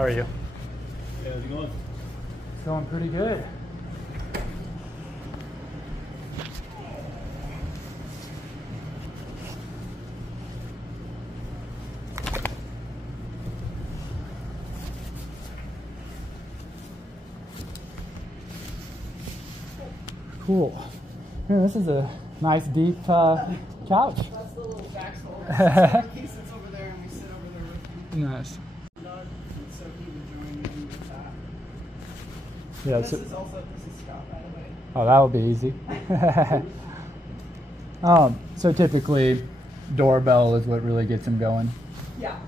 How are you? Yeah, how's it going? It's going pretty good. Cool. Here, this is a nice deep couch. That's the little back hole. He sits over there and we sit over there with him. Nice. And so he would join in with that. Yeah. This is Scott, by the way. Oh, that would be easy. So typically, doorbell is what really gets him going. Yeah.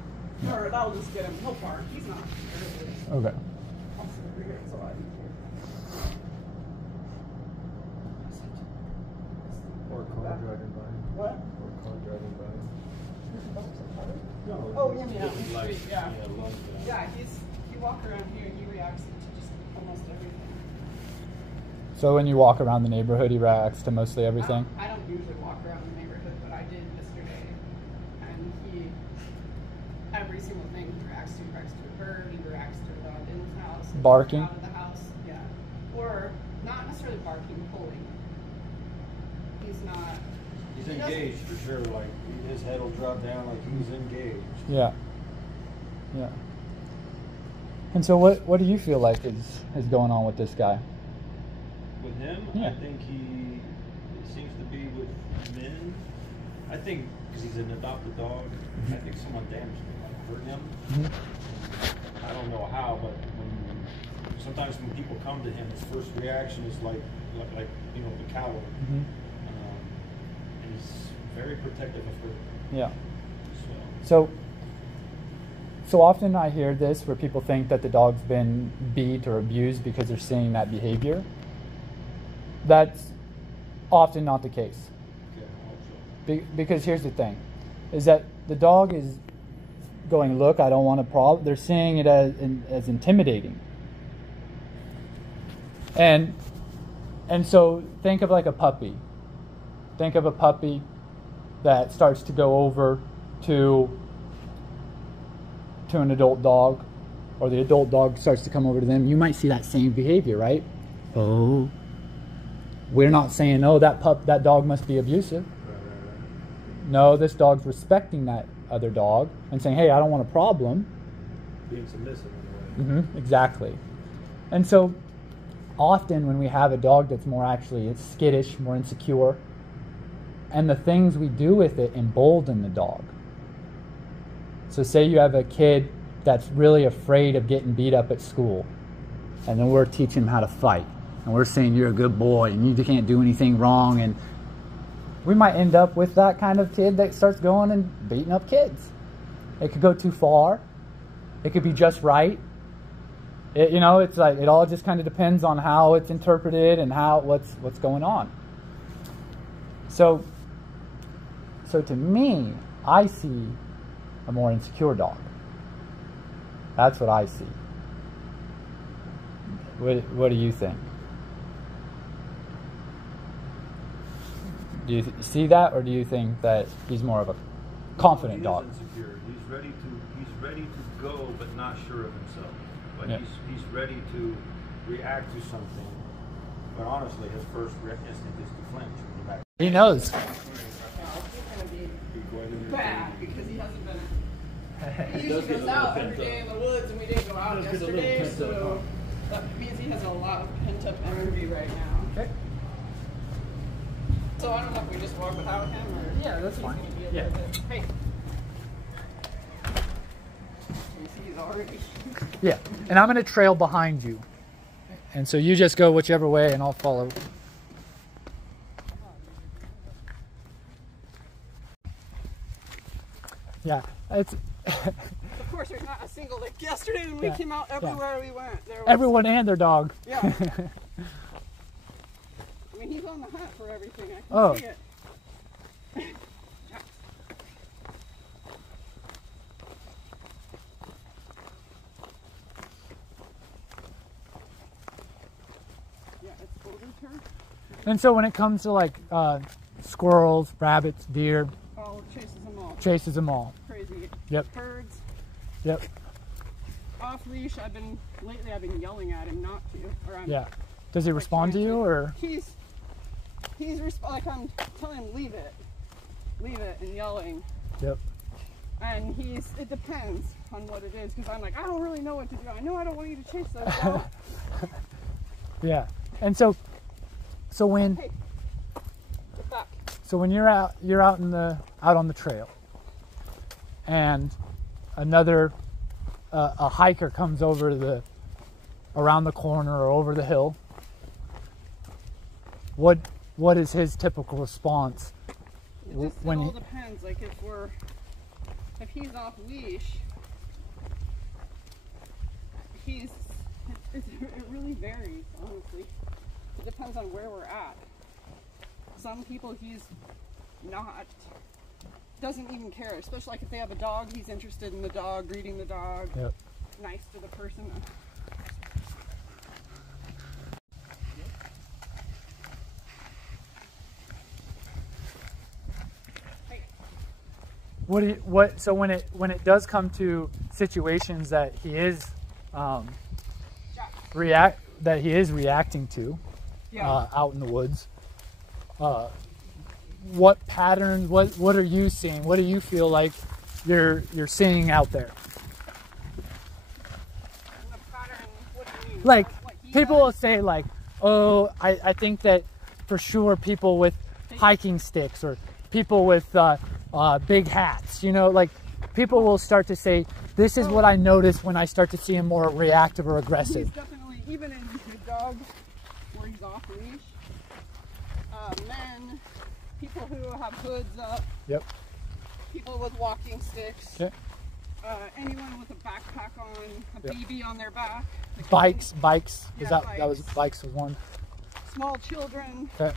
Or that'll just get him. He'll bark. He's not. Okay. I'll sit over here so I can hear. Or a car driving by. What? Or a car driving by. No. Oh, yeah, Like, yeah. like Yeah, he walks around here and he reacts to just almost everything. So when you walk around the neighborhood, he reacts to mostly everything? I don't usually walk around the neighborhood, but I did yesterday. And every single thing he reacts to. He reacts to a bird, he reacts to a dog in his house. Barking? Out of the house, yeah. Or not necessarily barking, pulling. He's not. He's engaged for sure. Like his head will drop down like he's engaged. Yeah. Yeah. And so what do you feel like is going on with this guy? With him, Yeah. I think it seems to be with men. I think because he's an adopted dog, I think someone damaged him, like hurt him. Mm-hmm. I don't know how, but sometimes when people come to him, his first reaction is like you know, the coward. Mm-hmm. And he's very protective of her. Yeah. So So often I hear this where people think that the dog's been beat or abused because they're seeing that behavior. That's often not the case. okay, I hope so. Because here's the thing, is that the dog is going, look, I don't want a problem. They're seeing it as intimidating. And so think of like a puppy. Think of a puppy that starts to go over to an adult dog, or the adult dog starts to come over to them. You might see that same behavior, right? Oh, we're not saying, oh, that dog must be abusive. No, this dog's respecting that other dog and saying, hey, I don't want a problem. Being submissive in a way. Mm-hmm, exactly. And so often when we have a dog that's more actually skittish, more insecure, and the things we do with it embolden the dog. So say you have a kid that's really afraid of getting beat up at school, and then we're teaching him how to fight, and we're saying you're a good boy and you can't do anything wrong, and we might end up with that kind of kid that starts going and beating up kids. It could go too far. It could be just right. It's like it all just kind of depends on how it's interpreted and what's going on. So to me, I see a more insecure dog. That's what I see. What do you think? Do you see that, or do you think that he's more of a confident dog? He's insecure. He's ready to go, but not sure of himself. But yeah. he's ready to react to something. But honestly, his first instinct is to flinch. He knows. Bad because he hasn't been. He usually goes out every day in the woods, and we didn't go out yesterday, so that means he has a lot of pent-up energy right now. Okay. So I don't know if we just walk without him or. Yeah, that's fine. Yeah. Hey. He's already. Yeah, and I'm going to trail behind you, and so you just go whichever way, and I'll follow. Yeah, it's. Of course, there's not a single. Like yesterday when we came out, everywhere we went, there was Everyone and their dog. Yeah. I mean, he's on the hunt for everything. I can see it. Yeah, it's golden turn. And so when it comes to like squirrels, rabbits, deer, Oh, chases them all. chases them all. Crazy. Yep. Herds. Yep. off leash, lately I've been yelling at him not to. Or I'm, Yeah. Does he respond to you, or? He's like, I'm telling him leave it, and yelling. Yep. And it depends on what it is, because I'm like, I don't really know what to do. I know I don't want you to chase those dogs. Yeah. And so when Hey, get back. So when you're out on the trail, and another a hiker comes around the corner or over the hill, what is his typical response? It all depends. Like if he's off leash, it really varies, honestly. It depends on where we're at. Some people he's doesn't even care, especially like if they have a dog, he's interested in the dog, greeting the dog, Yep. nice to the person. So when it does come to situations that he is reacting to, out in the woods, what patterns, what are you seeing? What do you feel like you're seeing out there? The pattern, what do you mean? Like he people does? will say like, oh, I think that for sure people with hiking sticks or people with big hats, like people will start to say, this is what I notice when I start to see him more reactive or aggressive. He's definitely, even in good dogs where he's off leash, men, people who have hoods up, Yep. people with walking sticks, Okay. anyone with a backpack on, a Yep. BB on their back. Bikes. Yeah, Bikes was one. Small children. Okay.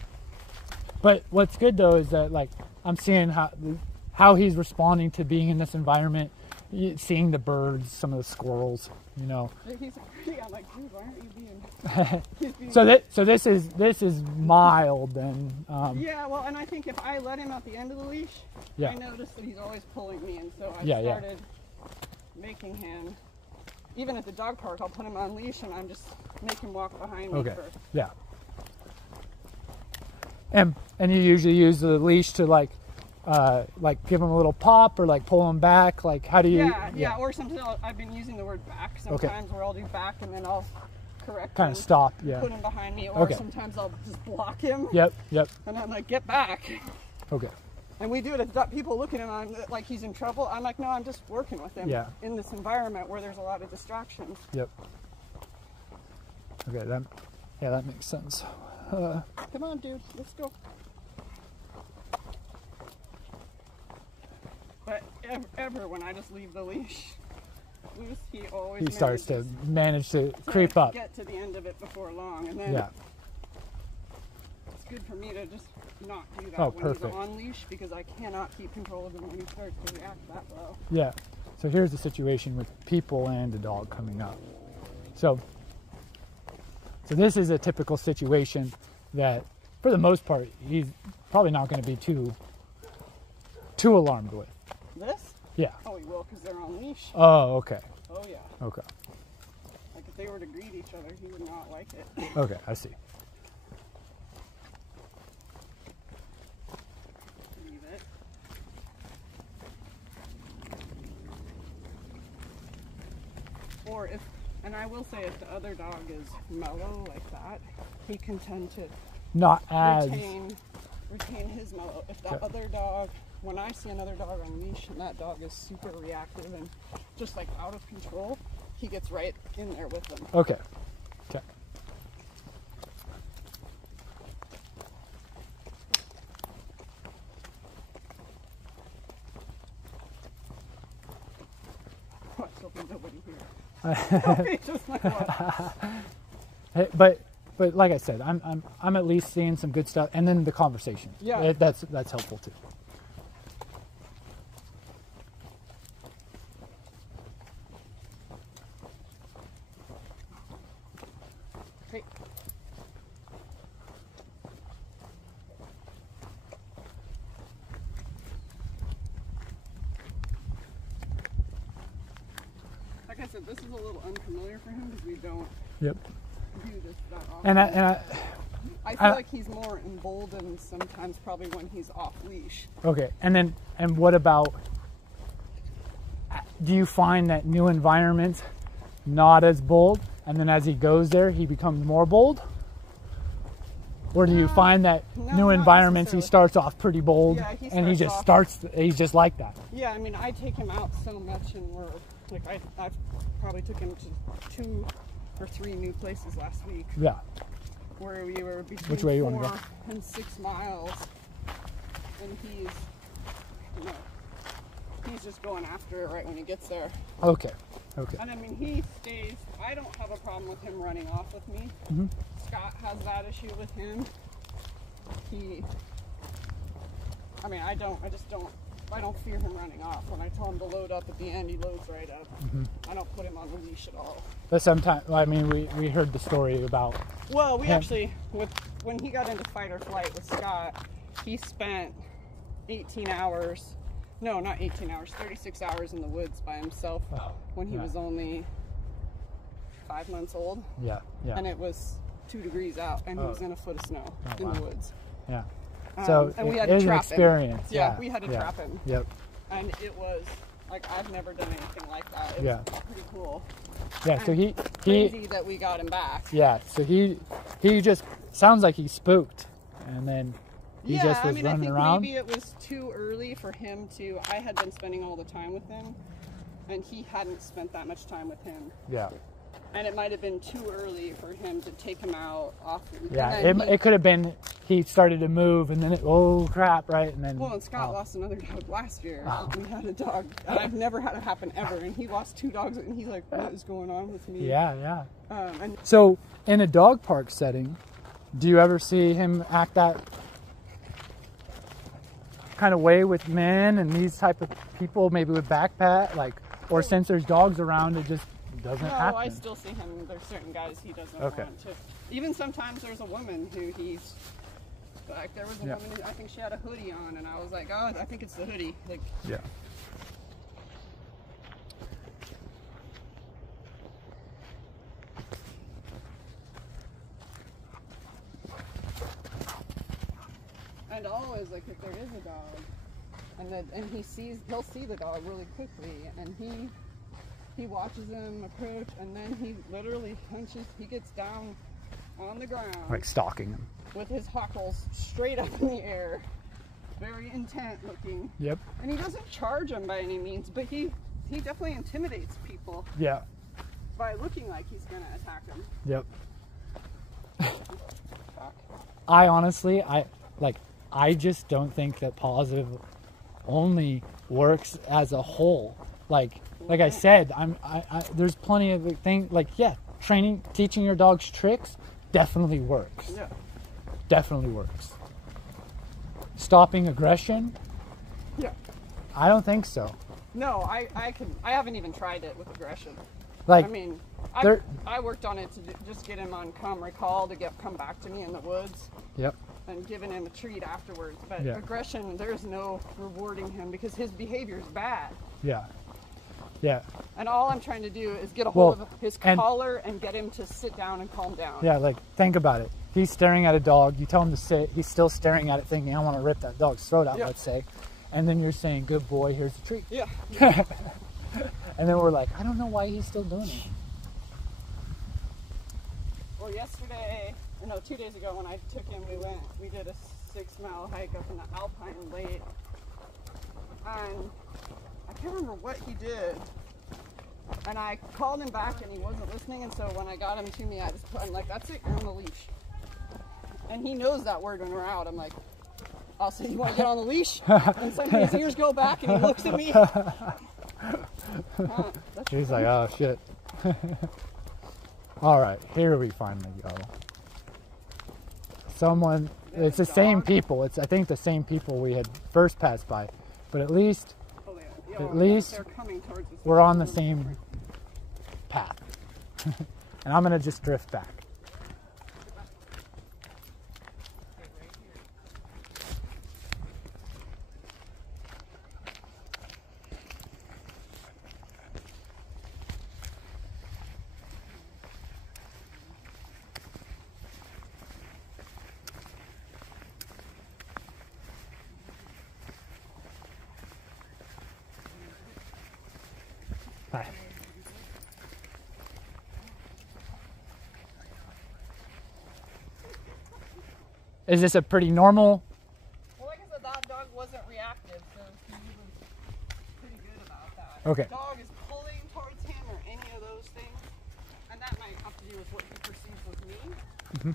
But what's good though is that like I'm seeing how he's responding to being in this environment, seeing the birds, some of the squirrels, He's pretty. I'm like, dude, why aren't you being? So this is mild and Yeah, well, and I think if I let him at the end of the leash, Yeah. I noticed that he's always pulling me, and so I Yeah. started making him. Even at the dog park, I'll put him on leash, and I'm just make him walk behind me. Okay. Yeah. And you usually use the leash to like give him a little pop or like pull him back. Like how do you? Yeah. Or sometimes I've been using the word back sometimes, where I'll do back and then I'll correct kind him, of stop. Yeah. put him behind me, or sometimes I'll just block him. Yep. And I'm like, get back. Okay. And we do it at people looking at him like he's in trouble. I'm like, no, I'm just working with him in this environment where there's a lot of distractions. Yep. Okay. That makes sense. Come on, dude, let's go. But ever when I just leave the leash loose, he always starts to manage to creep up. Get to the end of it before long, and then it's good for me to just not do that when perfect. he's on leash, because I cannot keep control of him when he starts to react that low. Yeah. So here's the situation with people and the dog coming up. So this is a typical situation that, for the most part, he's probably not going to be too alarmed with. This? Yeah. Oh, he will, because they're on leash. Oh, okay. Oh, yeah. Okay. Like if they were to greet each other, he would not like it. Okay, I see. Leave it. Or and I will say, if the other dog is mellow like that, he can tend to Not as retain his mellow. If that other dog, when I see another dog on leash and that dog is super reactive and just like out of control, he gets right in there with them. Okay. I still think nobody here. Just like what? But like I said, I'm at least seeing some good stuff, and then the conversation. Yeah. That's helpful too. Great. like I said, this is a little unfamiliar for him because we don't Yep. do this that often. And I feel like he's more emboldened sometimes, probably when he's off leash. okay. And what about? Do you find that new environments not as bold, and then as he goes there, he becomes more bold? Or do you find that new environments he starts off pretty bold, and he just he's just like that? Yeah, I mean, I take him out so much, and we're like, I've probably took him to 2 or 3 new places last week. Yeah. Where we were between Which way you want to 4 go? and 6 miles, and he's, you know, he's just going after it right when he gets there. Okay. Okay. And I mean, he stays. I don't have a problem with him running off with me. Mm-hmm. Scott has that issue with him. I mean, I don't fear him running off. When I tell him to load up at the end, he loads right up. Mm-hmm. I don't put him on the leash at all. But sometimes, I mean, we heard the story about. Well, we actually, when he got into fight or flight with Scott, he spent 18 hours. No, not 18 hours, 36 hours in the woods by himself when he was only 5 months old. Yeah, yeah. And it was 2 degrees out, and he was in a foot of snow in the woods. Yeah. So and we had to trap him. Yeah, we had to trap him. Yep. And it was, like, I've never done anything like that. It was pretty cool. Yeah, so he crazy that we got him back. Yeah, so he just sounds like he spooked, and then he just was running I think around. Maybe it was too early for him to. I had been spending all the time with him, and he hadn't spent that much time with him. Yeah. And it might have been too early for him to take him out off. Yeah, it could have been he started to move, and then oh crap, right? And then. Well, and Scott lost another dog last year. We had a dog, and I've never had it happen ever. And he lost 2 dogs, and he's like, "What is going on with me?" Yeah, yeah. And so, in a dog park setting, do you ever see him act that kind of way with men and these type of people, maybe with backpack, like, or since there's dogs around, it just doesn't happen? No, I still see him. There's certain guys he doesn't want to. Even sometimes there's a woman who he's like, there was a woman who, I think she had a hoodie on, and I was like, oh, I think it's the hoodie. Like, yeah. And always, like, if there is a dog, and he'll see the dog really quickly, and he watches him approach, and then he literally he gets down on the ground. Like stalking him. With his hackles straight up in the air. Very intent looking. Yep. And he doesn't charge them by any means, but he definitely intimidates people. Yeah. By looking like he's going to attack them. Yep. I honestly, I just don't think that positive only works as a whole. Like I said, there's plenty of things, like, teaching your dogs tricks definitely works. Yeah. Definitely works. Stopping aggression? Yeah. I don't think so. No, I haven't even tried it with aggression. Like, I mean, I worked on it to just get him on come recall to come back to me in the woods. Yep. And giving him a treat afterwards. But aggression, there's no rewarding him because his behavior is bad. Yeah. Yeah. And all I'm trying to do is get a hold of his collar and get him to sit down and calm down. Yeah, like, think about it. He's staring at a dog. You tell him to sit. He's still staring at it thinking, I want to rip that dog's throat out, let's say. And then you're saying, good boy, here's the treat. Yeah. And then we're like, I don't know why he's still doing it. Well, 2 days ago when I took him, we did a 6-mile hike up in the Alpine Lake. And I can't remember what he did. And I called him back and he wasn't listening, and so when I got him to me, I'm like, that's it, you're on the leash. And he knows that word when we're out. I'm like, I'll say, you want to get on the leash? And suddenly his ears go back and he looks at me. He's like, oh shit. All right, here we finally go. It's the same people. I think the same people we had first passed by, but at least they're coming towards us. We're on the same path. And I'm gonna just drift back. Hi. Is this a pretty normal? Well, like I said, that dog wasn't reactive, so he was pretty good about that. Okay. If the dog is pulling towards him or any of those things, and that might have to do with what he perceives with me. Mm-hmm.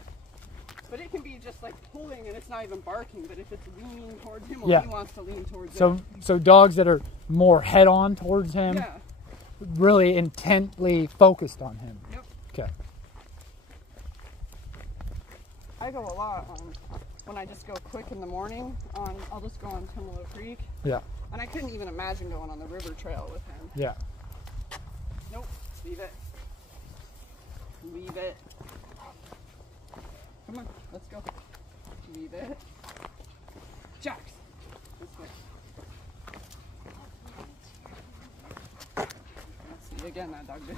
But it can be just like pulling and it's not even barking, but if it's leaning towards him or Yeah. he wants to lean towards So him. so dogs that are more head on towards him, Yeah. really intently focused on him. Yep. Okay. I go a lot on when I just go quick in the morning on I'll just go on Timalo Creek. Yeah. And I couldn't even imagine going on the river trail with him. Yeah. Nope. Leave it. Leave it. Come on, let's go. Leave it. Jax. This way. Let's see again that dog did.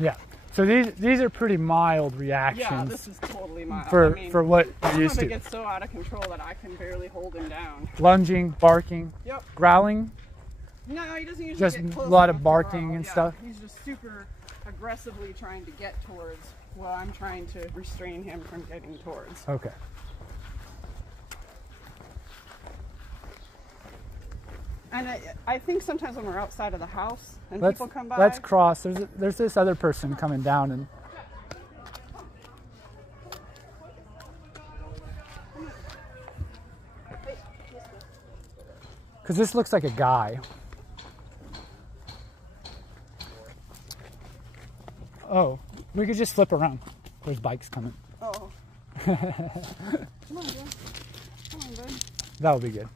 Yeah. So these are pretty mild reactions. Yeah, this is totally mild. for I mean, for what some you're of used it to. gets so out of control that I can barely hold him down. Lunging, barking, Yep. growling. No, he doesn't usually Just get close a lot of enough to barking growl. and Yeah, stuff? He's just super aggressively trying to get towards while I'm trying to restrain him from getting towards. Okay. And I think sometimes when we're outside of the house and Let's people come by. let's cross. There's this other person coming down and because this looks like a guy. Oh, we could just flip around. There's bikes coming. Oh. Come on, bud. Come on, bud. That would be good.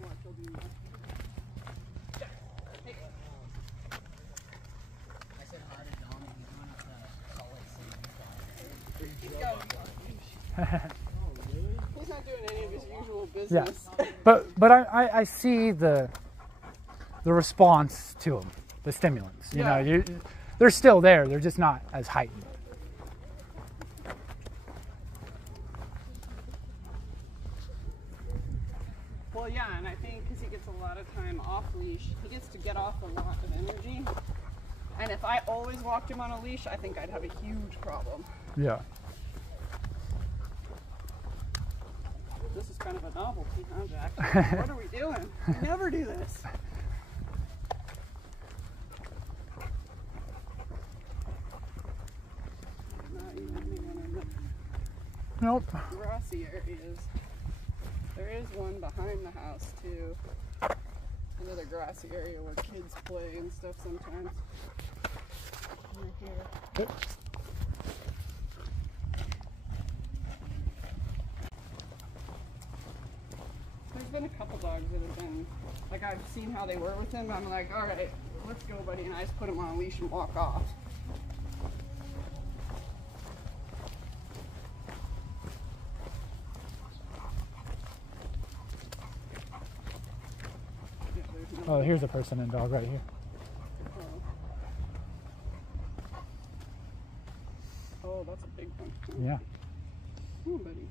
Watch, he'll do that. Hey. I said hi to Dom and he's going up to Salt Lake City. He's got a leash. He's not doing any of his usual Yeah, business. but I see the response to them, the stimulants. You know, Yeah. they're still there. They're just not as heightened. Well, yeah, and I think because he gets a lot of time off leash, he gets to get off a lot of energy. And if I always walked him on a leash, I think I'd have a huge problem. Yeah. This is kind of a novelty, huh, Jack? What are we doing? We never do this. Not even anyone in the Nope. grassy areas. There is one behind the house too. Another grassy area where kids play and stuff sometimes. Over here. Good. There's been a couple dogs that have been, like I've seen how they were with him. I'm like, all right, let's go, buddy. And I just put him on a leash and walk off. Yeah, there's no- Oh, here's a person and dog right here. Oh, that's a big one. Yeah. Come on, buddy.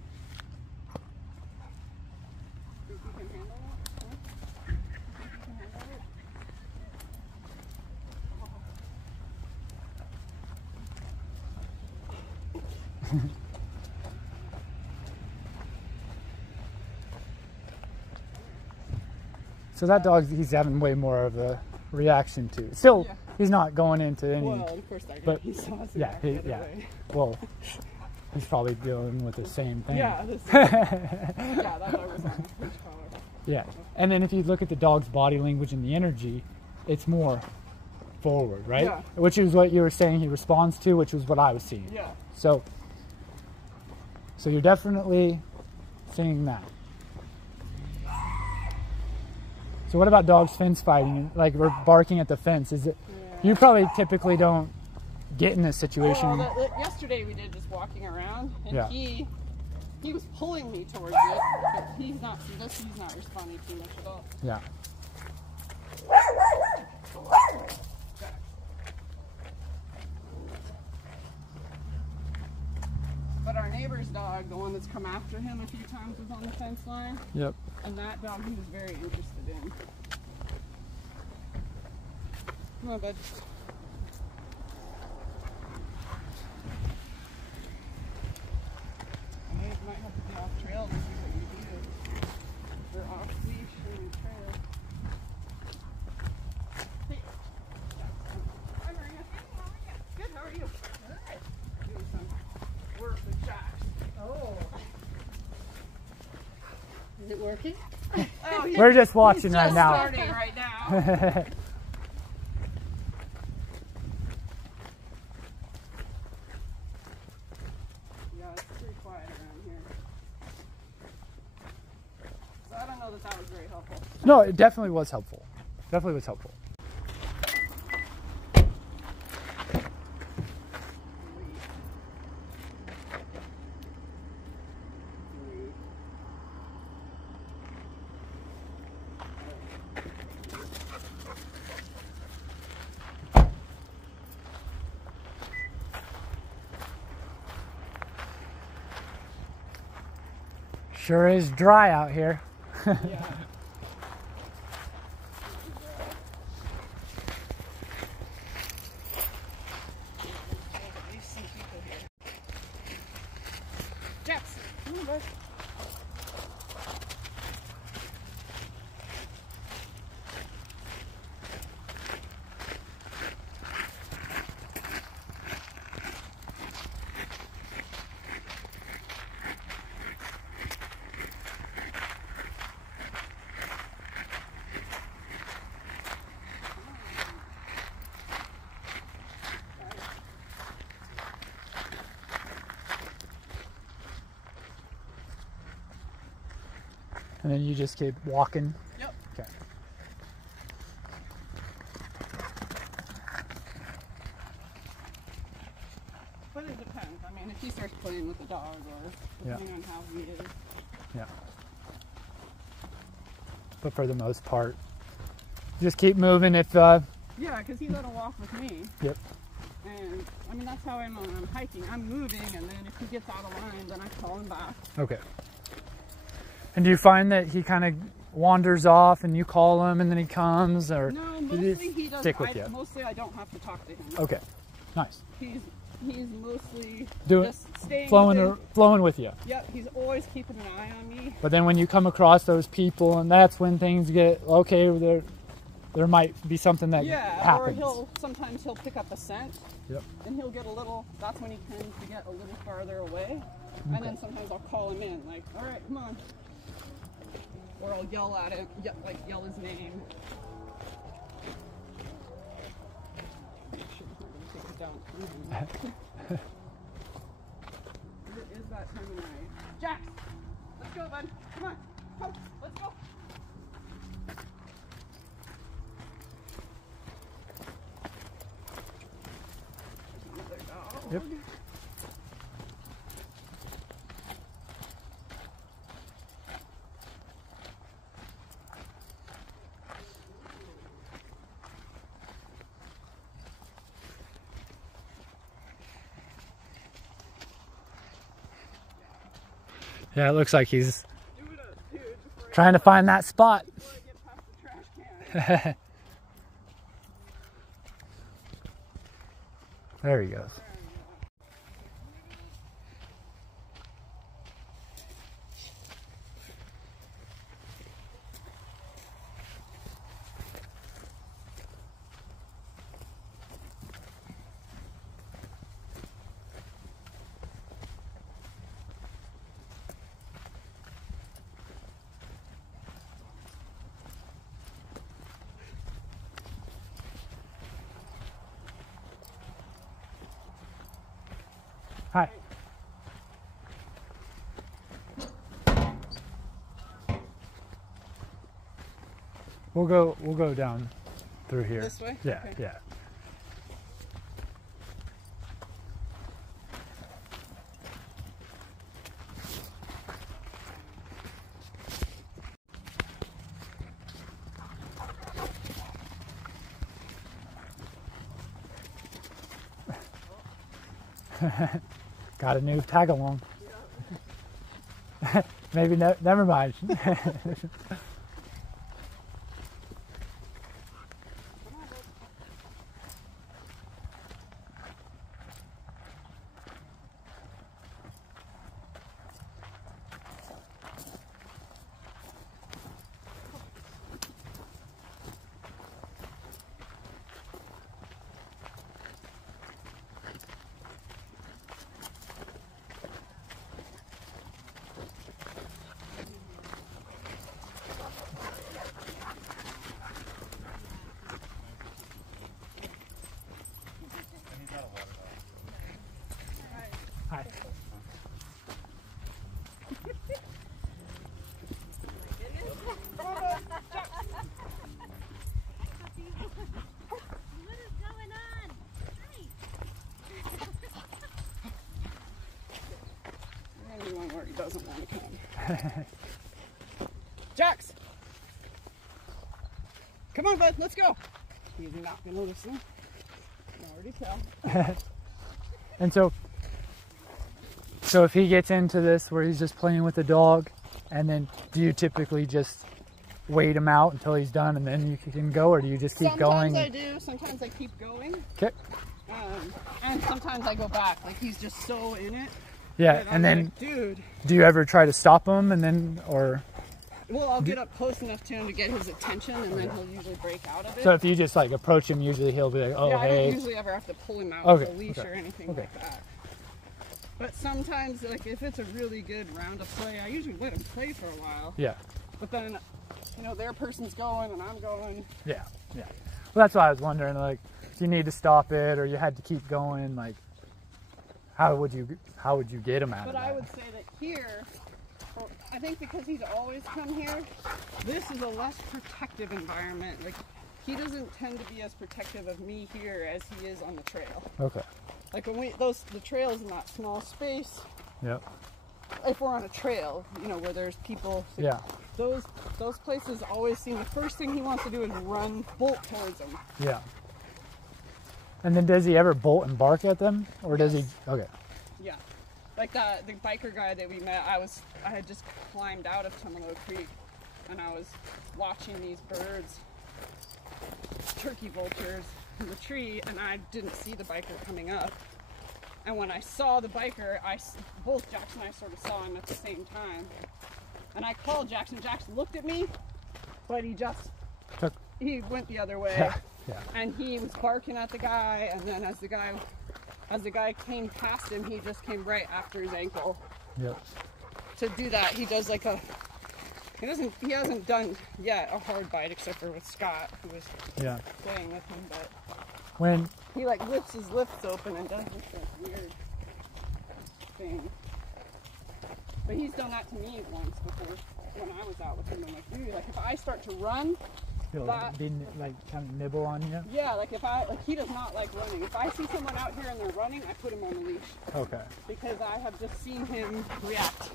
Think you can handle it? Huh? Think you can handle it? So that dog, he's having way more of a reaction to. Still, Yeah. he's not going into any. Well, of course, but- he saw us yeah, back he- the other yeah. way. Well, he's probably dealing with the same thing. Yeah, yeah, that dog was on a huge collar. Yeah. And then if you look at the dog's body language and the energy, it's more forward, right? Yeah. Which is what you were saying he responds to, which was what I was seeing. Yeah. So you're definitely seeing that. So what about dogs fence fighting? Like we're barking at the fence. Is it? Yeah. You probably typically don't get in this situation. Well, yesterday we did just walking around, and Yeah. he was pulling me towards it, but he's not responding too much at all. Yeah. But our neighbor's dog, the one that's come after him a few times, was on the fence line, Yep. and that dog he was very interested in. Come on, bud. Is it working? Oh, We're just watching he's right just now. starting right now. Yeah, it's pretty quiet around here. So I don't know that was very helpful. No, it definitely was helpful. Definitely was helpful. Sure is dry out here. Yeah. There's some people here. Jax, come on, bud. And then you just keep walking. Yep. Okay. But it depends. I mean, if he starts playing with the dog or Yeah. depending on how he is. Yeah. But for the most part, just keep moving. If Yeah, because he let him walk with me. yep. And I mean, that's how I am when I'm hiking. I'm moving, and then if he gets out of line, then I call him back. Okay. And do you find that he kind of wanders off and you call him and then he comes, or No, does mostly he does. stick with you? Mostly I don't have to talk to him. Okay. Nice. He's mostly Do it. just staying Flowing with you. Yep, he's always keeping an eye on me. But then when you come across those people, and that's when things get okay. There might be something that happens. Or sometimes he'll pick up a scent. Yep. And he'll get a little. That's when he tends to get a little farther away. And then sometimes I'll call him in, like, all right, come on. Or I'll yell at him, yell his name. Take it down. It is that time of night. Jax, let's go, bud. Come on, come, let's go. Yep. Yeah, it looks like he's trying to find that spot. Before I get past the trash can. There he goes. Hi. We'll go down through here. This way? Yeah, Okay. yeah. Got a new tag along. Maybe never mind. Jax! Come on, bud, let's go. He's not gonna listen. I already tell. And so if he gets into this where he's just playing with the dog, and then do you typically just wait him out until he's done and then you can go, or do you just keep going? Sometimes I do, sometimes I keep going. Okay. And sometimes I go back, like he's just so in it. Yeah, and then like, dude. Do you ever try to stop him and then, or? Well, I'll get up close enough to him to get his attention, and then he'll usually break out of it. So if you just like approach him, usually he'll be like, oh, yeah, hey. I don't usually ever have to pull him out with a leash or anything like that. But sometimes, like if it's a really good round of play, I usually let him play for a while. Yeah. But then, you know, their person's going and I'm going. Yeah, yeah. Well, that's why I was wondering, like, if you need to stop it or you had to keep going, like, how would you get him out of that? But I would say that here, I think because he's always come here, this is a less protective environment. Like, he doesn't tend to be as protective of me here as he is on the trail. Okay. Like when the trail's in that small space. Yep. If we're on a trail, you know, where there's people. Yeah. Those places always seem the first thing he wants to do is bolt towards them. Yeah. And then does he ever bolt and bark at them, or does he? Okay. Yeah. Like the biker guy that we met, I had just climbed out of Tumalo Creek, and I was watching these birds, turkey vultures, in the tree, and I didn't see the biker coming up. And when I saw the biker, both Jackson and I sort of saw him at the same time. And I called Jackson. Jackson looked at me, but he went the other way. Yeah. Yeah. And he was barking at the guy, and then as the guy came past him, he just came right after his ankle. Yep. To do that, he does like he hasn't done yet a hard bite except for with Scott, who was playing with him, but when he like lifts his lips open and does this like weird thing. But he's done that to me once before when I was out with him. I'm like, dude, like if I start to run, he'll like kind of nibble on you. Yeah, like he does not like running. If I see someone out here and they're running, I put him on the leash. Okay. Because I have just seen him react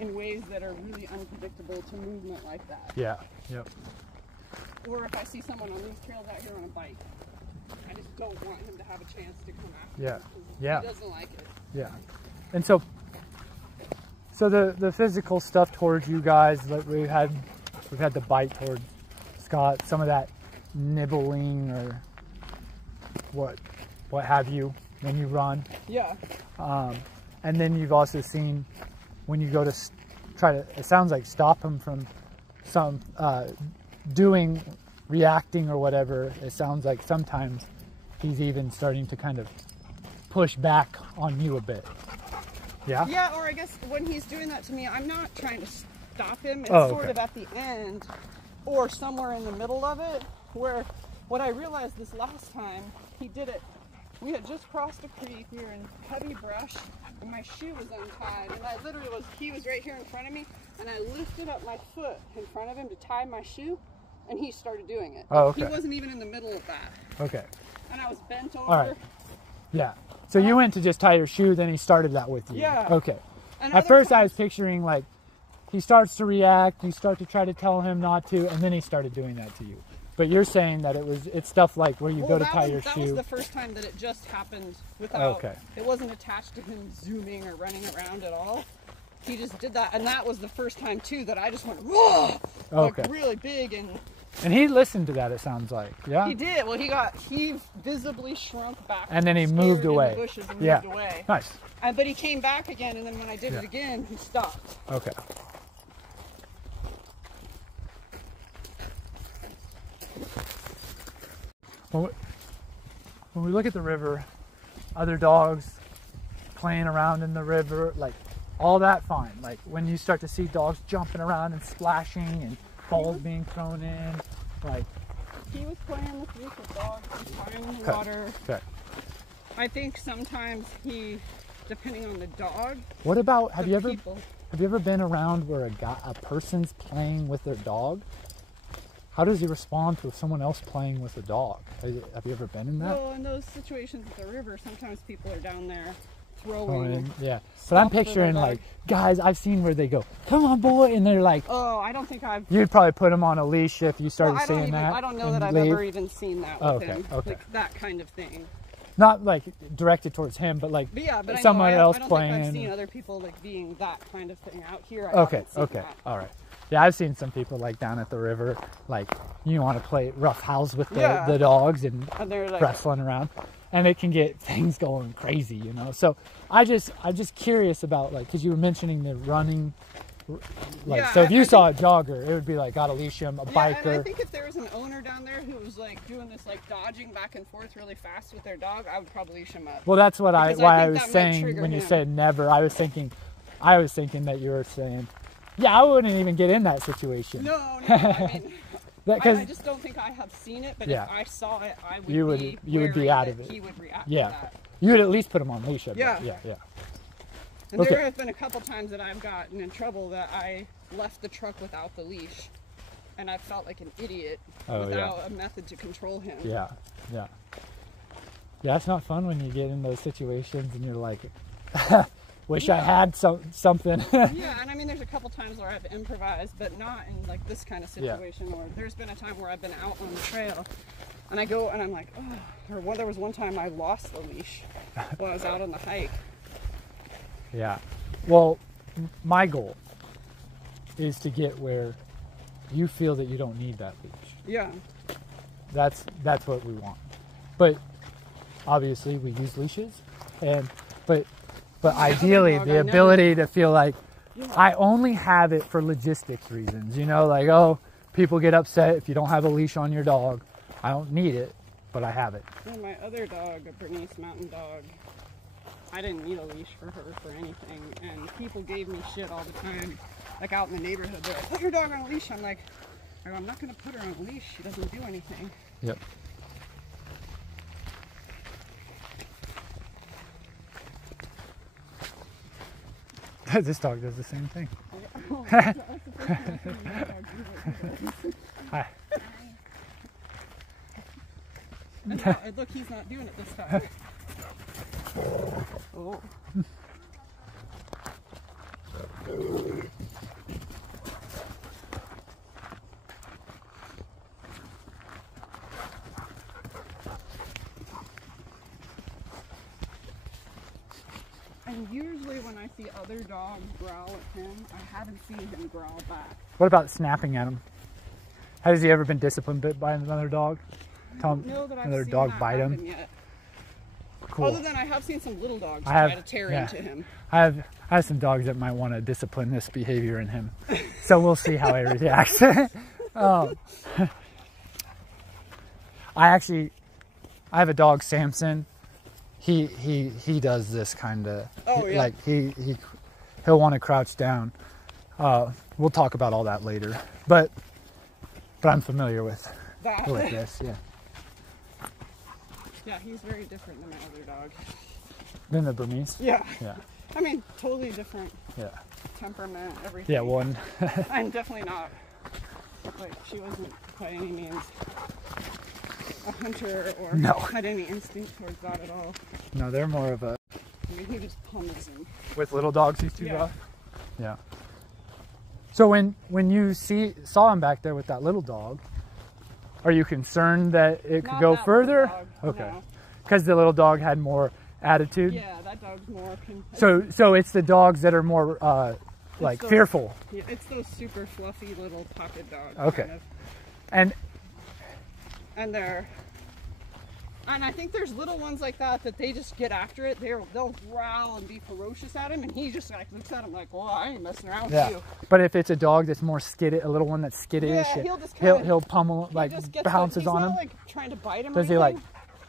in ways that are really unpredictable to movement like that. Yeah. Yep. Or if I see someone on these trails out here on a bike, I just don't want him to have a chance to come after me. Yeah. He doesn't like it. Yeah. And so the physical stuff towards you guys, like we've had the bite towards Scott, some of that nibbling or what have you when you run. Yeah. And then you've also seen when you go to try to, it sounds like stop him from some reacting or whatever. It sounds like sometimes he's even starting to kind of push back on you a bit. Yeah? Yeah, or I guess when he's doing that to me, I'm not trying to stop him. It's sort of at the end or somewhere in the middle of it, where what I realized this last time, he did it. We had just crossed a creek, we were in heavy brush, and my shoe was untied, and he was right here in front of me, and I lifted up my foot in front of him to tie my shoe, and he started doing it. Oh, okay. He wasn't even in the middle of that. Okay. And I was bent over. All right. Yeah. So you went to just tie your shoe, then he started that with you. Yeah. Okay. And at first I was picturing like, he starts to react, you start to try to tell him not to, and then he started doing that to you. But you're saying that it's stuff like where you go to tie your shoe. That was the first time that it just happened without, it wasn't attached to him zooming or running around at all. He just did that, and that was the first time too that I just went, whoa! Like really big and he listened to that, it sounds like. Yeah. He did. Well, he visibly shrunk back. And then he moved away. In the bushes and moved away. Nice. But he came back again, and then when I did it again, he stopped. Okay. When we look at the river, other dogs playing around in the river, like all that fine. Like when you start to see dogs jumping around and splashing and balls being thrown in, like he was playing this week with dogs and playing in the water. Okay. I think sometimes depending on the dog. What about have you ever been around where a person's playing with their dog? How does he respond to someone else playing with a dog? Have you ever been in that? Well, in those situations at the river, sometimes people are down there throwing. Yeah. But I'm stuff for their picturing dog. like guys I've seen where they go, "Come on, boy," and they're like, Oh, I don't think I've. you'd probably put them on a leash if you Well, started I don't seeing even. that. I don't know and that I've leave. ever even seen that with Oh, okay, him. okay. Like that kind of thing. Not like directed towards him, but like But yeah, but someone I know, else I don't playing. think I've seen other people like being that kind of thing out here. I Okay, haven't seen okay, that. all right. Yeah, I've seen some people like down at the river, like you want to play rough house with the, Yeah. the dogs and And they're like, wrestling around, and it can get things going crazy, you know. So I'm just curious about like, because you were mentioning the running, like Yeah, so if you I saw a jogger, it would be like gotta leash him, a yeah, and I biker. think if there was an owner down there who was like doing this like dodging back and forth really fast with their dog, I would probably leash him up. Well, that's what Because why I think was that might saying trigger when you him. said never. I was thinking that you were saying, yeah, I wouldn't even get in that situation. No, I mean, I just don't think I have seen it. But Yeah. if I saw it, I would. You would be wary out that of it. He would react Yeah. to that. You would at least put him on leash. I bet. Yeah. Yeah. And Okay. there have been a couple times that I've gotten in trouble that I left the truck without the leash, and I felt like an idiot Oh, without a method to control him. Yeah. It's not fun when you get in those situations and you're like, wish I had something. Yeah, and I mean, there's a couple times where I've improvised, but not in like this kind of Yeah. situation. Or there's been a time where I've been out on the trail, and I go and I'm like, oh. Or there was one time I lost the leash while I was out on the hike. Yeah. Well, my goal is to get where you feel that you don't need that leash. Yeah. That's what we want. But obviously we use leashes, but ideally dog, the I never- ability to feel like I only have it for logistics reasons, you know, like, oh, people get upset if you don't have a leash on your dog. I don't need it, but I have it. And my other dog, a Bernese mountain dog, I didn't need a leash for her for anything, and people gave me shit all the time, like out in the neighborhood. They're like, put your dog on a leash. I'm like, I'm not gonna put her on a leash. She doesn't do anything. Yep. This dog does the same thing. Oh, that's the first time I've seen my dog do it. Hi. And look, he's not doing it this time. Oh. And usually when I see other dogs growl at him, I haven't seen him growl back. What about snapping at him? Has he ever been disciplined bit by another dog? Tell him No, that I've another seen dog that bite happen him? Yet. Cool. Other than I have seen some little dogs I try have- to tear yeah. into him. I have some dogs that might want to discipline this behavior in him. So we'll see how he reacts. I have a dog, Samson. He does this kind of, Oh, yeah. like he'll want to crouch down. We'll talk about all that later, but I'm familiar with That. this. Yeah. Yeah, he's very different than my other dog. Then the Burmese. Yeah. Yeah. I mean, totally different Yeah. temperament, everything. Yeah. One. I'm definitely not, like, she wasn't by any means a hunter or No. had any instinct towards that at all. No, they're more of a. I mean, he just pummels him. With little dogs, he's too Yeah. rough. Yeah. So when you saw him back there with that little dog, are you concerned that it could Not go that further? little dog, Okay. no. Because the little dog had more attitude. Yeah, that dog's more. So it's the dogs that are more like those- fearful. Yeah, it's those super fluffy little pocket dogs. Okay. Kind of. And And I think there's little ones like that they just get after it. They'll growl and be ferocious at him, and he just like looks at him like, "Well, I ain't messing around with yeah. you." But if it's a dog that's more skittish, a little one that's skittish, Yeah, he'll just kinda- he'll pummel, He like just gets bounces he's on not, him. like trying to bite him. Does or he, like, anything.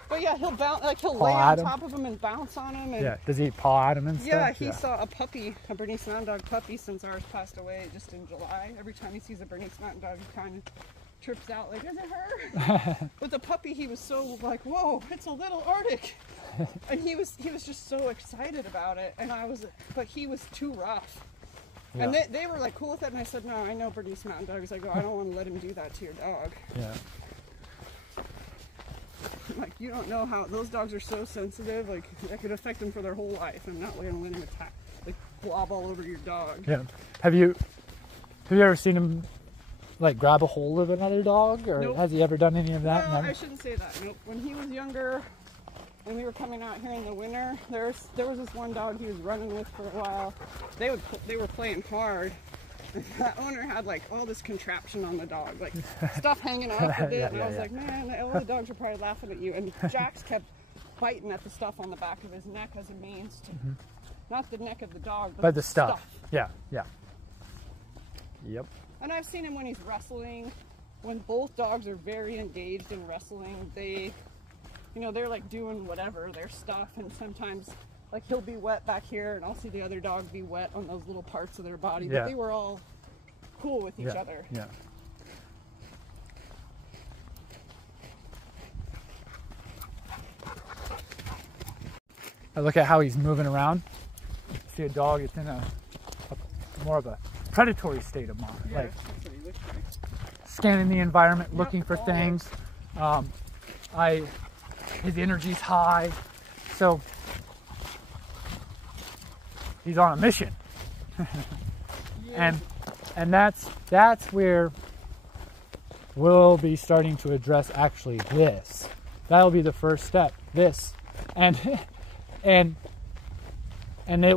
But yeah, he'll bounce, like he'll paw lay at on him? top of him and bounce on him. And Yeah. Does he paw at him and yeah, stuff? he saw a puppy, a Bernese Mountain Dog puppy, since ours passed away just in July. Every time he sees a Bernese Mountain Dog, he kind of trips out like, "Is it her?" With the puppy, he was so like, "Whoa, it's a little Arctic," and he was just so excited about it. And but he was too rough. Yeah. And they were like cool with it, and I said, "No, I know Bernese Mountain Dogs. I go, I don't want to let him do that to your dog." Yeah. Like, you don't know how those dogs are so sensitive. Like that could affect them for their whole life, and not letting them attack, like blob all over your dog. Yeah. Have you ever seen him like grab a hold of another dog, or Nope. has he ever done any of that? Well, Never? I shouldn't say that. Nope. When he was younger, and we were coming out here in the winter, there was this one dog he was running with for a while. They were playing hard. And that owner had like all this contraption on the dog, like stuff hanging off of it. Yeah, and yeah, I was yeah. like, man, all the dogs are probably laughing at you. And Jax kept biting at the stuff on the back of his neck as a means to, not the neck of the dog, But the stuff. Yeah, yeah. Yep. And I've seen him when he's wrestling. When both dogs are very engaged in wrestling, they, you know, they're like doing whatever, their stuff. And sometimes, like, he'll be wet back here, and I'll see the other dog be wet on those little parts of their body. Yeah. But they were all cool with each other. Yeah. I look at how he's moving around. See a dog, it's in a more of a predatory state of mind. Yeah, Like that's what he looks like. scanning the environment, Yep, looking for always. things. His energy's high, so he's on a mission. Yeah. And that's where we'll be starting to address actually this. That'll be the first step. This, and it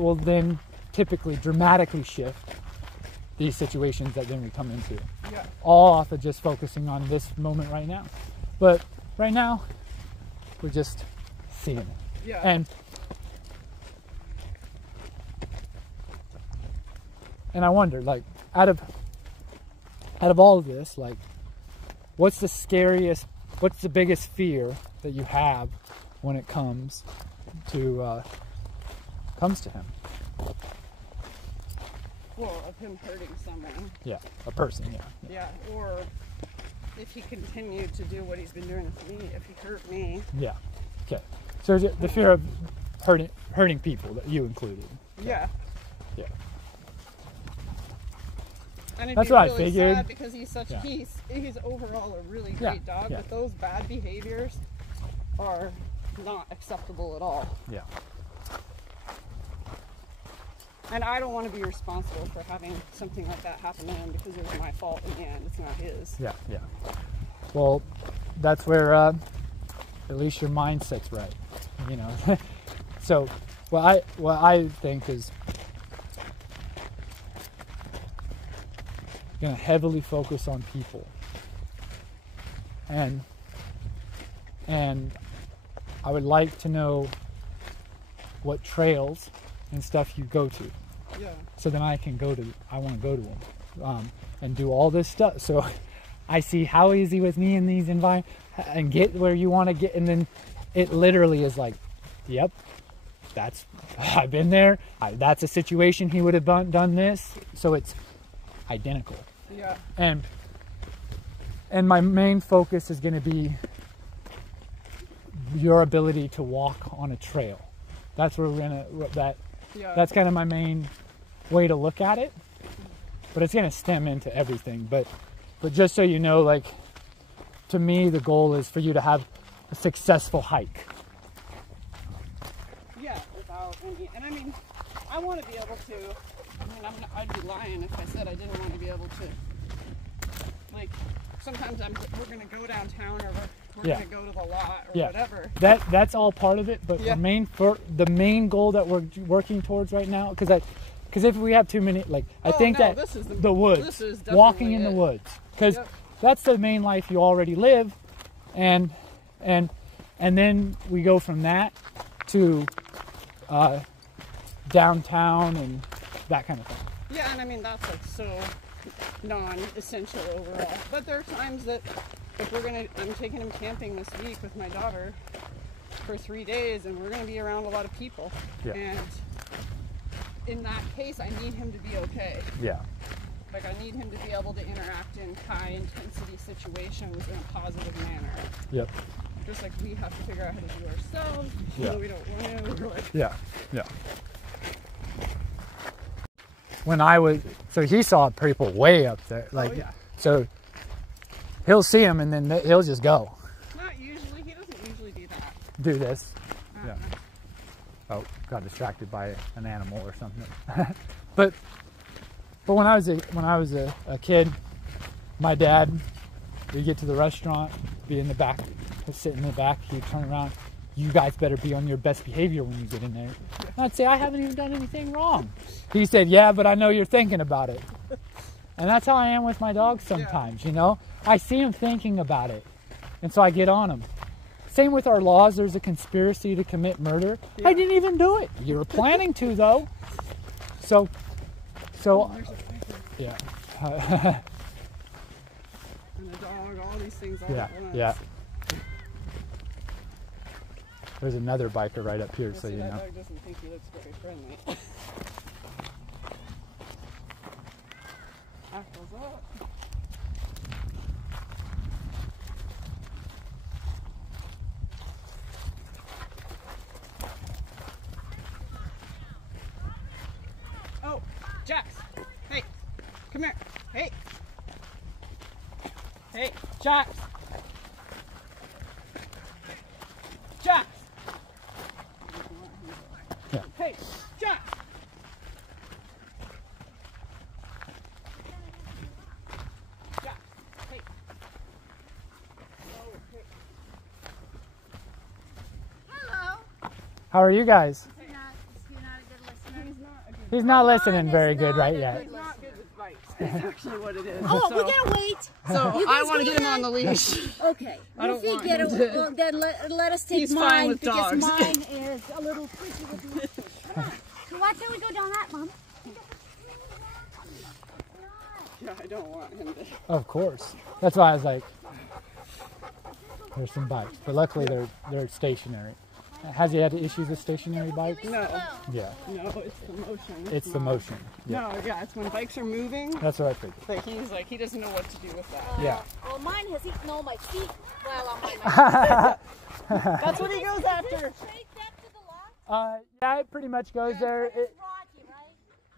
will then typically dramatically shift these situations that then we come into. Yeah. All off of just focusing on this moment right now. But right now, we're just seeing it. Yeah. And I wonder, like, out of all of this, like, what's the biggest fear that you have when it comes to him? Well, of him hurting someone. Yeah, a person, yeah. Yeah. Or if he continued to do what he's been doing with me, if he hurt me. Yeah. Okay. So is it the fear of hurting people, that you included? Yeah. Yeah. And it'd That's be what I really figured. sad because he's such Yeah. he's overall a really Yeah, great dog, yeah. but those bad behaviors are not acceptable at all. Yeah. And I don't want to be responsible for having something like that happen to him because it was my fault in the end. It's not his. Yeah, yeah. Well, that's where at least your mindset's right, you know. So, what I think is going to heavily focus on people, and I would like to know what trails and stuff you go to. Yeah. So then I want to go to them and do all this stuff. So I see how easy with me in these environments and get where you want to get. And then it literally is like, yep, I've been there. That's a situation he would have done this. So it's identical. Yeah. And my main focus is going to be your ability to walk on a trail. That's where that's kind of my main way to look at it, but it's going to stem into everything. But just so you know, like, to me, the goal is for you to have a successful hike. Yeah, without any, and I mean, I want to be able to, I mean, I'd be lying if I said I didn't want to be able to, like, sometimes we're going to go downtown or we're Yeah. going to go to the lot or Yeah. whatever. That's all part of it, but Yeah. the main goal that we're working towards right now, because if we have too many, like, I think that this is the woods, this is definitely walking in the it. woods, because Yep. that's the main life you already live, and then we go from that to downtown and that kind of thing. Yeah, and I mean, that's like so non-essential overall. But there are times that if I'm taking him camping this week with my daughter for 3 days, and we're going to be around a lot of people. Yeah. And in that case, I need him to be okay. Yeah. Like, I need him to be able to interact in high-intensity situations in a positive manner. Yep. Just like we have to figure out how to do ourselves. Yeah. Even though we don't want to. We're like, Yeah. Yeah. So he saw people way up there, like, oh, yeah. so he'll see them and then he'll just go. Not usually. He doesn't usually do that. do this. Yeah. Oh, got distracted by an animal or something. but when I was a kid, my dad, we'd get to the restaurant, be in the back, sit in the back, he'd turn around, you guys better be on your best behavior when you get in there. And I'd say, I haven't even done anything wrong. He said, yeah, but I know you're thinking about it. And that's how I am with my dogs sometimes, you know? I see him thinking about it, and so I get on him. Same with our laws. There's a conspiracy to commit murder. Yeah. I didn't even do it. You were planning to, though. So, yeah. And a dog, all these things all at once. Yeah. There's another biker right up here, so you know. That dog doesn't think he looks very friendly. Apples up. Oh, Jax! Hey, come here. Hey, hey, Jax! Jax! Yeah. Hey, Jax! Jax! Hey. Oh, hey. Hello. How are you guys? Is he not a good listener? He's not a good He's not listening very good right yet. He's not good with bites. That's actually what it is. Oh, So- we gotta wait. So You I guys want to go get him on the ahead. leash. Okay. I don't If you want get him it, to- well, then let us take He's mine fine with because dogs. mine is a little freaky with the listeners. Come on. So why can't we go down that, Mom? Yeah, I don't want him to. Of course. That's why I was like, there's some bikes, but luckily they're stationary. Has he had issues with stationary bikes? No, Yeah, no, it's the motion. it's the not- motion. Yeah, No, yeah, it's when bikes are moving. that's what I figured. But he's like, he doesn't know what to do with that. Yeah. Well, mine has eaten all my feet while I'm on my That's what he goes after. Straight back to the lot. Yeah, it pretty much goes there. It's rocky, right?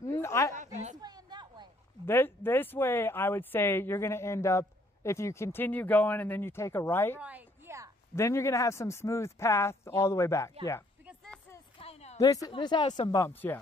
This way and that way. This way, I would say you're going to end up, if you continue going and then you take a right, Right, yeah. then you're going to have some smooth path all the way back. Yeah. Because this is kind of... This has some bumps, yeah.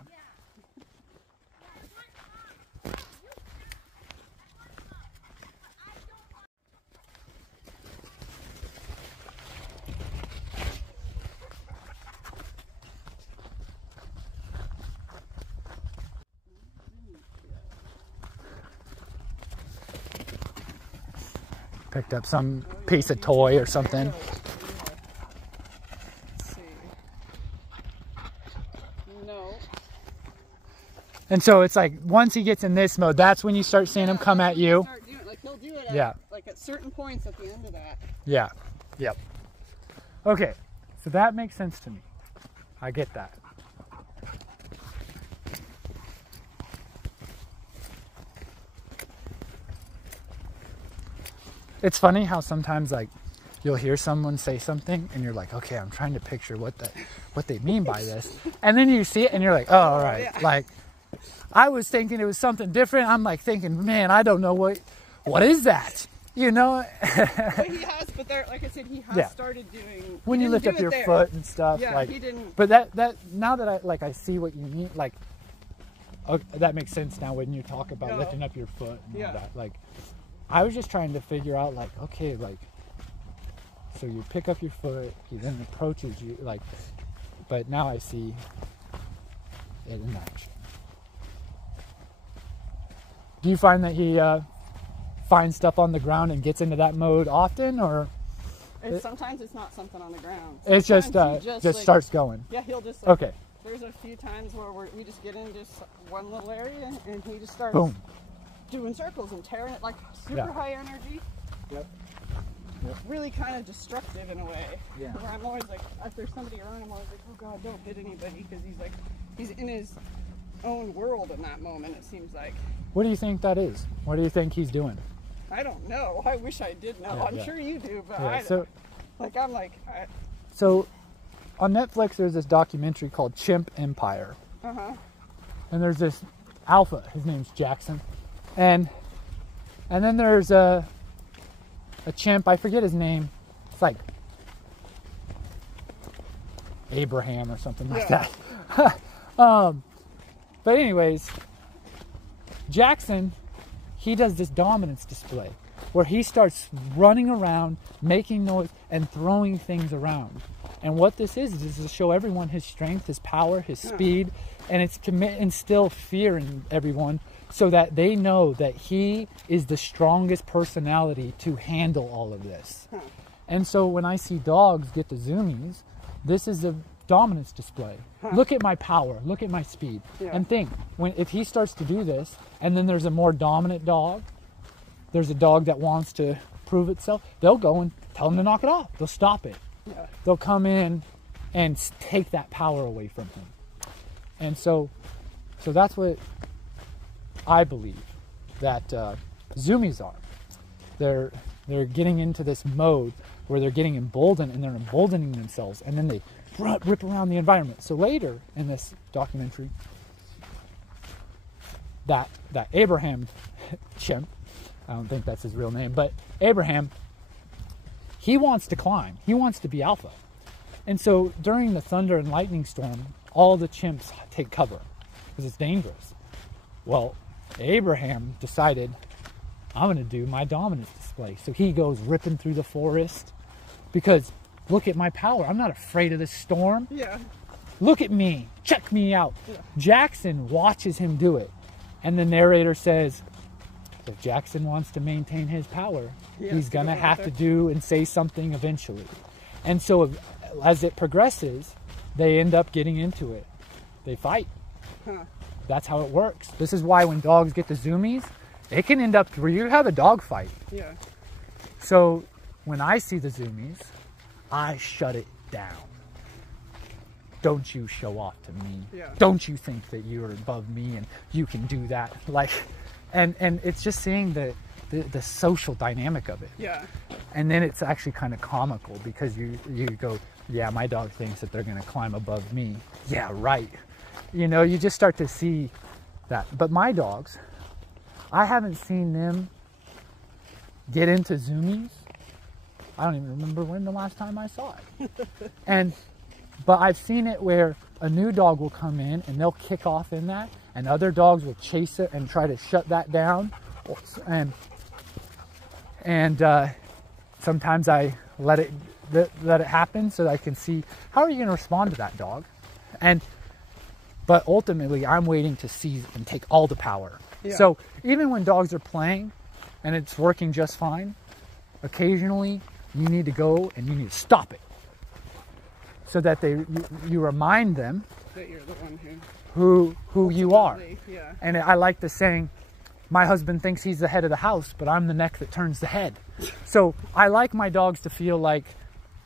Picked up some piece of toy or something. Let's see. No. And so it's like once he gets in this mode, that's when you start seeing him come at you. Start doing, like he'll do it at, Yeah. like at certain points at the end of that. Yeah. Yep. Okay. So that makes sense to me. I get that. It's funny how sometimes like you'll hear someone say something and you're like, okay, I'm trying to picture what they mean by this. And then you see it and you're like, oh, all right. yeah. Like I was thinking it was something different. I'm like thinking, man, I don't know what is that? You know? But he has, but there, like I said, he has Yeah. started doing. When he you didn't lift up do your it there. foot and stuff. Yeah, like, he didn't. But that now that I see what you mean, like, that makes sense now when you talk about Yeah. lifting up your foot and Yeah. all that. Like, I was just trying to figure out, like, okay, like, so you pick up your foot, he then approaches you, like, but now I see it in action. Do you find that he finds stuff on the ground and gets into that mode often, or Sometimes it's not something on the ground. it's just Sometimes he just like, starts going? Yeah, he'll just. Like, Okay. There's a few times where we just get into one little area and he just starts Boom. doing circles and tearing it like super Yeah. high energy. Yep. Really kind of destructive in a way. Yeah. Where I'm always like, if there's somebody around, I'm always like, oh God, don't hit anybody, because he's in his own world in that moment. It seems like. What do you think that is? What do you think he's doing? I don't know. I wish I did know. Yeah, I'm yeah. sure you do, but Yeah, I so uh-huh. on Netflix there's this documentary called Chimp Empire. And there's this alpha, his name's Jackson. And then there's a chimp, I forget his name. It's like Abraham or something like Yeah. that. But anyways, Jackson, he does this dominance display where he starts running around, making noise, and throwing things around. And what this is to show everyone his strength, his power, his speed, and it's to instill fear in everyone so that they know that he is the strongest personality to handle all of this. And so when I see dogs get the zoomies, this is a dominance display. Look at my power, look at my speed. And think, if he starts to do this, and then there's a more dominant dog, there's a dog that wants to prove itself, they'll go and tell him to knock it off. They'll stop it. They'll come in and take that power away from him. And so that's what I believe that zoomies are. They're getting into this mode where they're getting emboldened, and they're emboldening themselves, and then they rip around the environment. So later in this documentary, that Abraham chimp, I don't think that's his real name, but Abraham, he wants to climb. He wants to be alpha. And so during the thunder and lightning storm, all the chimps take cover because it's dangerous. Well, Abraham decided, I'm going to do my dominance display. So he goes ripping through the forest because look at my power. I'm not afraid of this storm. Yeah. Look at me. Check me out. Yeah. Jackson watches him do it. And the narrator says, if Jackson wants to maintain his power, he's going to have to do and say something eventually. And so as it progresses, they end up getting into it. They fight. That's how it works. This is why when dogs get the zoomies, it can end up where you have a dog fight. Yeah. So when I see the zoomies, I shut it down. Don't you show off to me. Yeah. Don't you think that you're above me and you can do that. Like, and it's just seeing the social dynamic of it. Yeah. And then it's actually kind of comical because you go, yeah, my dog thinks that they're going to climb above me. Yeah, right. You know, you just start to see that. But my dogs, I haven't seen them get into zoomies. I don't even remember when the last time I saw it. But I've seen it where a new dog will come in and they'll kick off in that, and other dogs will chase it and try to shut that down. And sometimes I let it happen so that I can see how are you going to respond to that dog. But ultimately, I'm waiting to seize and take all the power. Yeah. So even when dogs are playing and it's working just fine, occasionally you need to go and you need to stop it so that you remind them that you're the one who you are. Yeah. And I like the saying, my husband thinks he's the head of the house, but I'm the neck that turns the head. So I like my dogs to feel like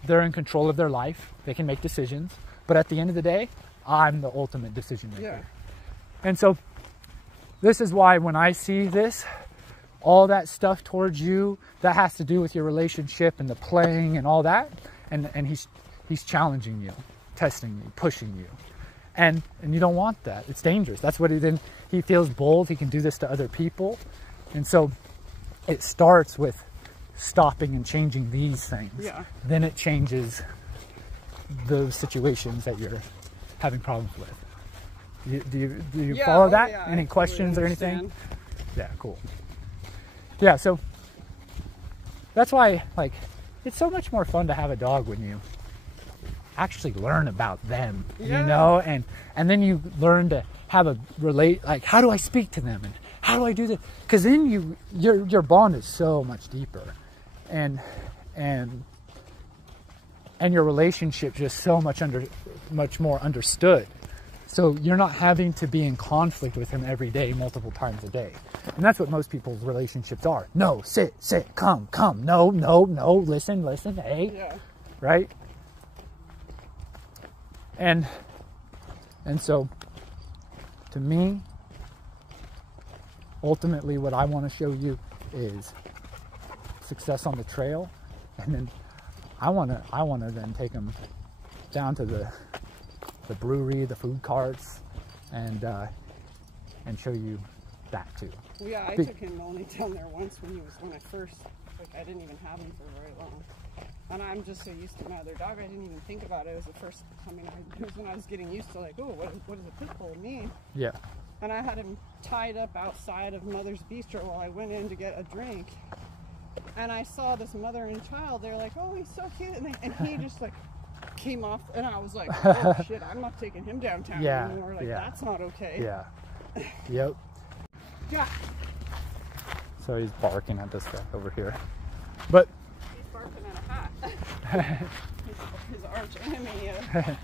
they're in control of their life. They can make decisions. But at the end of the day, I'm the ultimate decision maker. Yeah. And so this is why when I see this, all that stuff towards you that has to do with your relationship and the playing and all that, and he's challenging you, testing you, pushing you. And you don't want that. It's dangerous. That's what he feels bold. He can do this to other people. And so it starts with stopping and changing these things. Yeah. Then it changes the situations that you're having problems with. Do you follow that? Yeah, Any questions totally or anything? understand. Yeah, cool. Yeah, so that's why, like, it's so much more fun to have a dog when you actually learn about them, you know, and then you learn to have like, how do I speak to them and how do I do this? Because then your bond is so much deeper, and your relationship just so much more understood. So you're not having to be in conflict with him every day, multiple times a day. And that's what most people's relationships are. No, sit, come, no, listen, hey, Yeah. right? And so, to me, ultimately what I want to show you is success on the trail, and then I want to then take them down to the brewery, the food carts, and show you that too. Yeah, I took him only down there once when I first Like, I didn't even have him for very long. And I'm just so used to my other dog, I didn't even think about it. It was the first, I mean, it was when I was getting used to, like, oh, what does a pit bull mean? Yeah. And I had him tied up outside of Mother's Bistro while I went in to get a drink. And I saw this mother and child. They're like, oh, he's so cute. And he just, like, came off. And I was like, oh, shit, I'm not taking him downtown anymore. Like, that's not okay. Yeah. Yep. Yeah. So he's barking at this guy over here. But He's barking at a hat. His arch enemy.